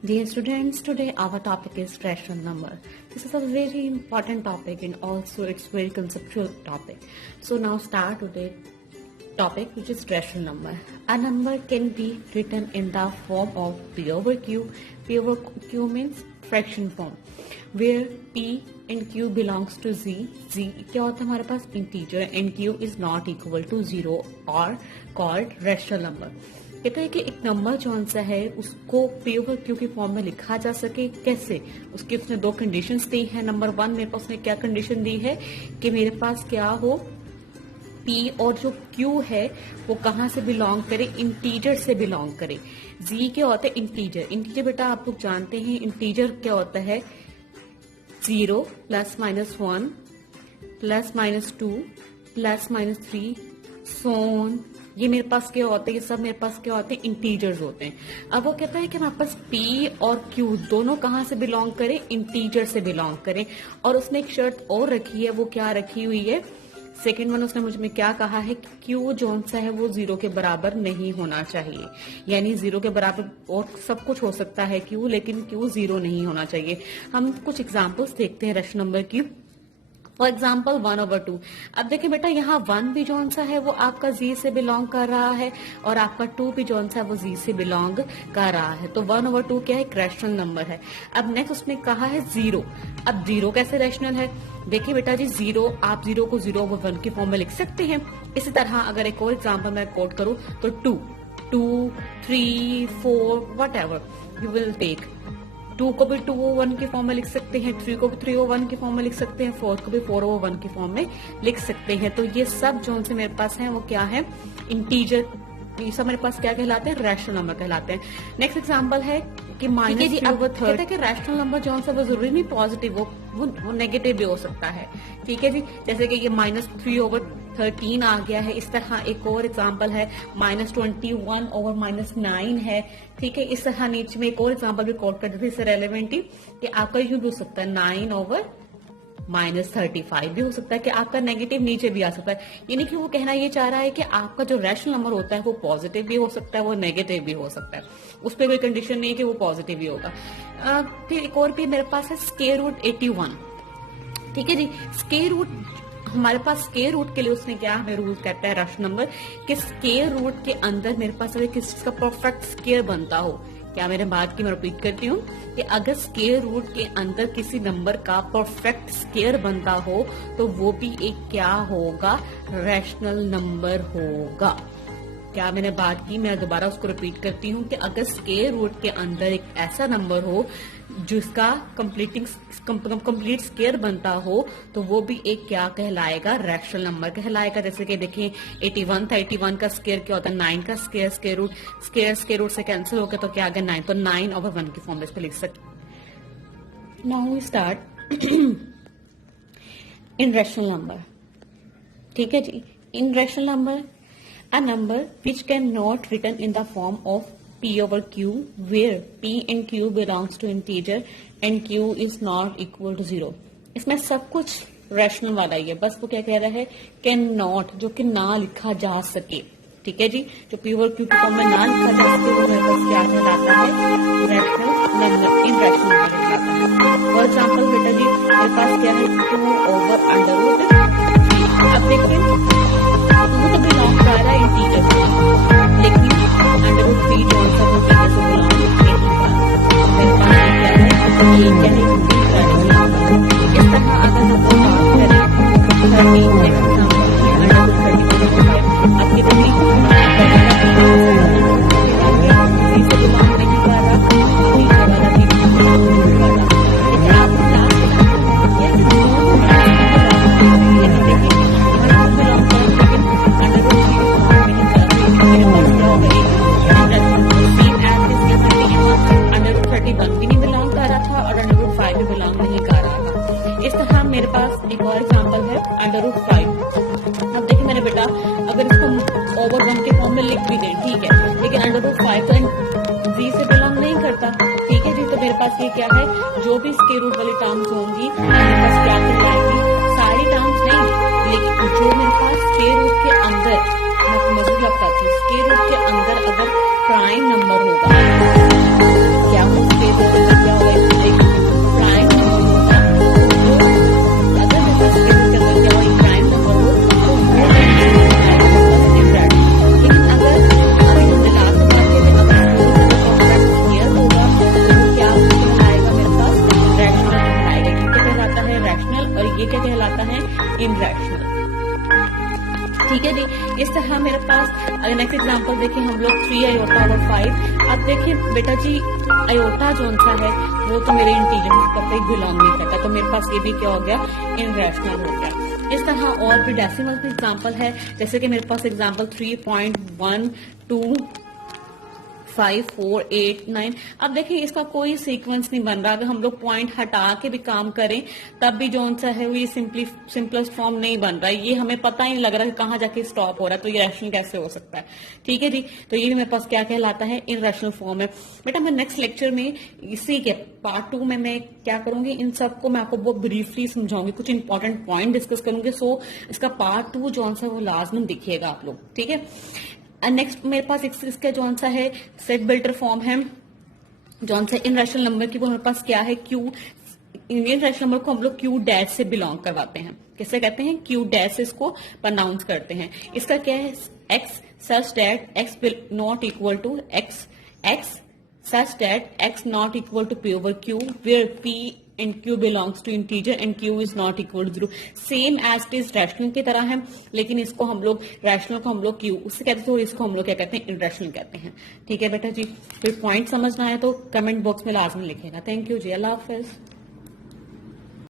Dear students, today our topic is rational number. This is a very important topic and also it's very conceptual topic. So now start today topic which is rational number. A number can be written in the form of P over Q. P over Q means fraction form where P and Q belongs to Z. Z क्या होता है हमारे पास integer and Q is not equal to 0 or called rational number. कहता है कि एक number जो सा है उसको P over Q की फॉर्म में लिखा जा सके कैसे, उसकी उसने दो कंडीशंस दी है. नंबर 1 मेरे पास उसने क्या कंडीशन दी है कि मेरे पास क्या हो P और जो Q है वो कहाँ से बिलोंग करे, इंटीजर से बिलोंग करे. Z क्या होता है इंटीजर. इंटीजर बेटा आप लोग जानते हैं इंटीजर क्या होता है 0 plus minus 1 plus minus 2 plus minus 3 सोन. ये मेरे पास क्या होते हैं, ये सब मेरे पास क्या होते हैं इंटीजर्स होते हैं. अब वो कहता है कि हमारे पास P और Q दोनों कहाँ से बिलोंग करें, इंटीजर से बिलोंग करें. और उसने एक शर्त और रखी है, वो क्या रखी हुई है सेकेंड वन उसने मुझे में क्या कहा है कि Q जो सा है वो 0 के बराबर नहीं होना चाहिए. यानी 0 के बराबर और सब कुछ हो सकता है Q, लेकिन Q 0 नहीं होना चाहिए. हम कुछ एग्जांपल्स देखते हैं रैशनल नंबर की. For example 1/2. अब देखिए बेटा यहाँ 1 भी जो सा है वो आपका Z से बिलोंग कर रहा है और आपका 2 भी जो सा है वो Z से बिलोंग कर रहा है. तो 1/2 क्या है, एक रैशनल नंबर है. अब नेक्स्ट उसने कहा है 0. अब 0 कैसे रैशनल है, देखिए बेटा जी 0 आप 0 को 0/1 की फॉर्म में लिख सकते हैं. इसी तरह अगर एक और एग्जाम्पल मैं कोट करूं तो 2, 3, 4 whatever you will take. 2 को भी 2/1 की फॉर्म में लिख सकते हैं, 3 को भी 3/1 की फॉर्म में लिख सकते हैं, 4 को भी 4/1 की फॉर्म में लिख सकते हैं. तो ये सब जो से मेरे पास है वो क्या है इंटीजर, ये सब मेरे पास क्या कहलाते हैं रैशनल नंबर कहलाते हैं. नेक्स्ट एग्जांपल है कि -3/3 कि रैशनल नंबर जो सा वो जरूरी नहीं पॉजिटिव हो, वो नेगेटिव भी हो सकता है. ठीक है जी, जैसे कि ये -3/13 आ गया है. इस तरह एक और एग्जांपल है -21/-9 है. ठीक है, इस तरह नीचे में एक और एग्जांपल भी कोट कर देते हैं इससे रेलेवेंट ही कि आपका यूं भी हो सकता है 9/-35 भी हो सकता है कि आपका नेगेटिव नीचे भी आ सकता है. यानी कि वो कहना ये चाह रहा है कि आपका जो रैशनल नंबर होता है वो पॉजिटिव भी हो सकता है, वो नेगेटिव भी हो सकता है. उस पर कोई कंडीशन नहीं है कि वो पॉजिटिव ही होगा. फिर एक और भी मेरे पास है स्क्वायर रूट 81. ठीक है जी, स्क्वायर रूट हमारे पास स्क्वायर रूट के लिए उसने क्या हमें रूल कहता है रैशनल नंबर कि स्क्वायर रूट के अंदर मेरे पास अगर किसी चीज का परफेक्ट स्क्वायर बनता हो, क्या मेरे बात की मैं रिपीट करती हूँ कि अगर स्क्वायर रूट के अंदर किसी नंबर का परफेक्ट स्क्वायर बनता हो तो वो भी एक क्या होगा रैशनल नंबर होगा. क्या मैंने बात की, मैं दोबारा उसको रिपीट करती हूँ कि अगर स्क्वायर रूट के अंदर एक ऐसा नंबर हो जिसका कंप्लीट स्क्वायर बनता हो तो वो भी एक क्या कहलाएगा रैशनल नंबर कहलाएगा. जैसे कि देखिए 81 था, 81 का स्क्वायर क्या होता है 9 का स्क्वायर. स्क्वायर रूट से कैंसिल हो गया तो क्या आ गया 9, तो 9/1 की फॉर्म में इसको लिख सकते. Now we start irrational number. ठीक है जी, irrational number a number which cannot written in the form of P over Q where P and Q belongs to integer and Q is not equal to 0. इसमें सब कुछ rational वाला ही है, बस वो क्या कह रहा है कैन नॉट जो कि ना लिखा जा सके. ठीक है जी, जो P over Q की फॉर्म में ना लिखा जा सके वो मेरे पास क्या कहलाता है रैशनल नंबर, इन रैशनल नंबर कहलाता है. फॉर एग्जाम्पल बेटा जी मेरे पास क्या है 2/√3. अब देखिए वो तो बिलोंग कर रहा है इंटीजर से, लेकिन √3 जो सा वो इंटीजर से बिलोंग नहीं कर रहा. मेरे पास क्या है ये क्या है इस तरह अगर हम बात करें 13 एग्जाम्पल आपकी बनी से बिलोंग नहीं कर रहा, वाला भी बिलोंग नहीं कर रहा. लेकिन आप इस तरह मेरे पास एक और एग्जांपल है √5. अब देखिए मेरे बेटा अगर इसको over1 के फॉर्म में लिख भी दें ठीक है, लेकिन √5 तो Z से बिलोंग नहीं करता. ठीक है जी, तो मेरे पास ये क्या है जो भी स्क्वायर रूट वाली टर्म्स होंगी मेरे पास क्या कहलाएगी सारी टर्म्स नहीं, लेकिन जो मेरे पास स्क्वायर रूट के अंदर मैं मजबूत लगता थी स्क्वायर रूट के अंदर अगर प्राइम नंबर होगा क्या वो स्क्वायर अगर नेक्स्ट एग्जांपल देखिए हम लोग 3 आयोटा ओवर 5। अब देखिए बेटा जी आयोटा जो सा है वो तो मेरे इंटीजर के ऊपर बिलोंग नहीं करता, तो मेरे पास ये भी क्या हो गया, इनरेशनल हो गया। इस तरह और भी डेसिमल में एग्जांपल है, जैसे कि मेरे पास एग्जांपल 3.12 5 4 8 9। अब देखिए इसका कोई सीक्वेंस नहीं बन रहा, अगर हम लोग पॉइंट हटा के भी काम करें तब भी जो सा है वो ये सिंपलेस्ट फॉर्म नहीं बन रहा है, ये हमें पता ही नहीं लग रहा है कहाँ जाके स्टॉप हो रहा है, तो ये रैशनल कैसे हो सकता है। ठीक है जी, तो ये भी मेरे पास क्या कहलाता है, इनरैशनल फॉर्म है। बेटा मैं नेक्स्ट लेक्चर में इसी के पार्ट 2 में मैं क्या करूंगी, इन सबको मैं आपको बहुत ब्रीफली समझाऊंगी, कुछ इंपॉर्टेंट पॉइंट डिस्कस करूंगी। सो इसका पार्ट 2 जो सा वो लाजमन दिखिएगा आप लोग, ठीक है। नेक्स्ट मेरे पास इसका जो सा है सेट बिल्टर फॉर्म है, जो सा इन रैशनल नंबर की वो मेरे पास क्या है, क्यू। इन रैशनल नंबर को हम लोग क्यू डैश से बिलोंग करवाते हैं, किससे कहते हैं, क्यू डैश से इसको प्रोनाउंस करते हैं। इसका क्या है, X such that X not equal to X such that x not equal to p over q, where p and q belongs to integer and q is not equal to 0। Same as it is rational की तरह है, लेकिन इसको हम लोग rational को हम लोग q उससे कहते हैं और इसको हम लोग क्या कहते हैं, इनरैशनल कहते हैं। ठीक है बेटा जी, फिर पॉइंट समझना है तो कमेंट बॉक्स में लाजमी लिखेगा। थैंक यू जी, अल्लाह हाफिज।